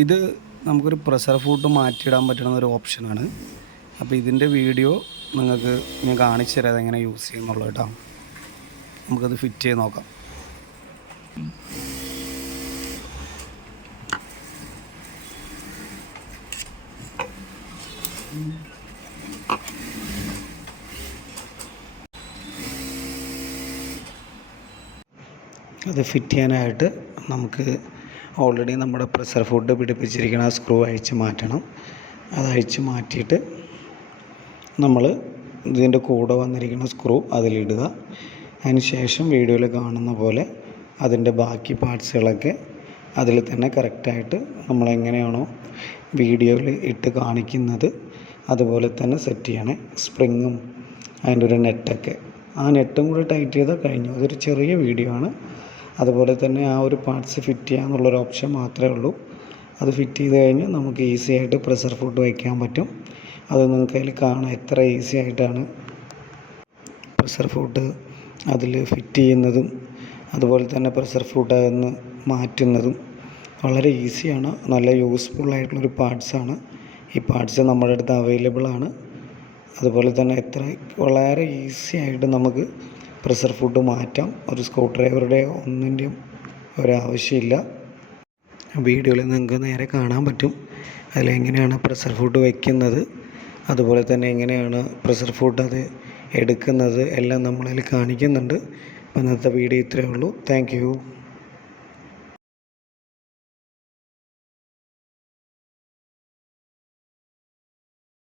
ഇത് നമുക്കൊരു pressure food മാറ്റിയിടാൻ പറ്റുന്ന ഒരു ഓപ്ഷനാണ്. അപ്പോൾ ഇതിൻ്റെ വീഡിയോ നിങ്ങൾക്ക് ഞാൻ കാണിച്ചു തരാം എങ്ങനെ യൂസ് ചെയ്യുന്നുള്ളത് കേട്ടോ. നമുക്കത് ഫിറ്റ് ചെയ്ത് നോക്കാം. അത് ഫിറ്റ് ചെയ്യാനായിട്ട് നമുക്ക് ഓൾറെഡി നമ്മുടെ പ്രഷർ ഫുഡ് പിടിപ്പിച്ചിരിക്കുന്ന ആ സ്ക്രൂ അഴിച്ച് മാറ്റണം. അത് അഴിച്ച് മാറ്റിയിട്ട് നമ്മൾ ഇതിൻ്റെ കൂടെ വന്നിരിക്കുന്ന സ്ക്രൂ അതിലിടുക. അതിന് ശേഷം വീഡിയോയിൽ കാണുന്ന പോലെ അതിൻ്റെ ബാക്കി പാർട്സുകളൊക്കെ അതിൽ തന്നെ കറക്റ്റായിട്ട് നമ്മളെങ്ങനെയാണോ വീഡിയോയിൽ ഇട്ട് കാണിക്കുന്നത് അതുപോലെ തന്നെ സെറ്റ് ചെയ്യണേ. സ്പ്രിങ്ങും അതിൻ്റെ ഒരു നെറ്റൊക്കെ, ആ നെറ്റും കൂടി ടൈറ്റ് ചെയ്താൽ കഴിഞ്ഞു. അതൊരു ചെറിയ വീഡിയോ ആണ്. അതുപോലെ തന്നെ ആ ഒരു പാർട്സ് ഫിറ്റ് ചെയ്യാന്നുള്ളൊരു ഓപ്ഷൻ മാത്രമേ ഉള്ളൂ. അത് ഫിറ്റ് ചെയ്ത് കഴിഞ്ഞാൽ നമുക്ക് ഈസി ആയിട്ട് പ്രഷർ ഫുഡ് വയ്ക്കാൻ പറ്റും. അത് നിങ്ങൾക്ക് അതിൽ കാണാം എത്ര ഈസി ആയിട്ടാണ് പ്രഷർ ഫുഡ് അതിൽ ഫിറ്റ് ചെയ്യുന്നതും അതുപോലെ തന്നെ പ്രഷർ ഫുഡ് അതൊന്ന് മാറ്റുന്നതും വളരെ ഈസിയാണ്. നല്ല യൂസ്ഫുള്ളായിട്ടുള്ളൊരു പാർട്സാണ്. ഈ പാർട്സ് നമ്മുടെ അടുത്ത് അവൈലബിൾ ആണ്. അതുപോലെ തന്നെ വളരെ ഈസി ആയിട്ട് നമുക്ക് പ്രഷർ ഫുഡ് മാറ്റാം. ഒരു സ്ക്രൂ ഡ്രൈവറുടെ ഒന്നിൻ്റെയും ഒരാവശ്യമില്ല. വീഡിയോയിൽ നിങ്ങൾക്ക് നേരെ കാണാൻ പറ്റും അതിലെങ്ങനെയാണ് പ്രഷർ ഫുഡ് വയ്ക്കുന്നത്, അതുപോലെ തന്നെ എങ്ങനെയാണ് പ്രഷർ ഫുഡ് അത് എടുക്കുന്നത് എല്ലാം നമ്മളതിൽ കാണിക്കുന്നുണ്ട്. ഇന്നത്തെ വീഡിയോ ഇത്രയേ ഉള്ളൂ. Thank you.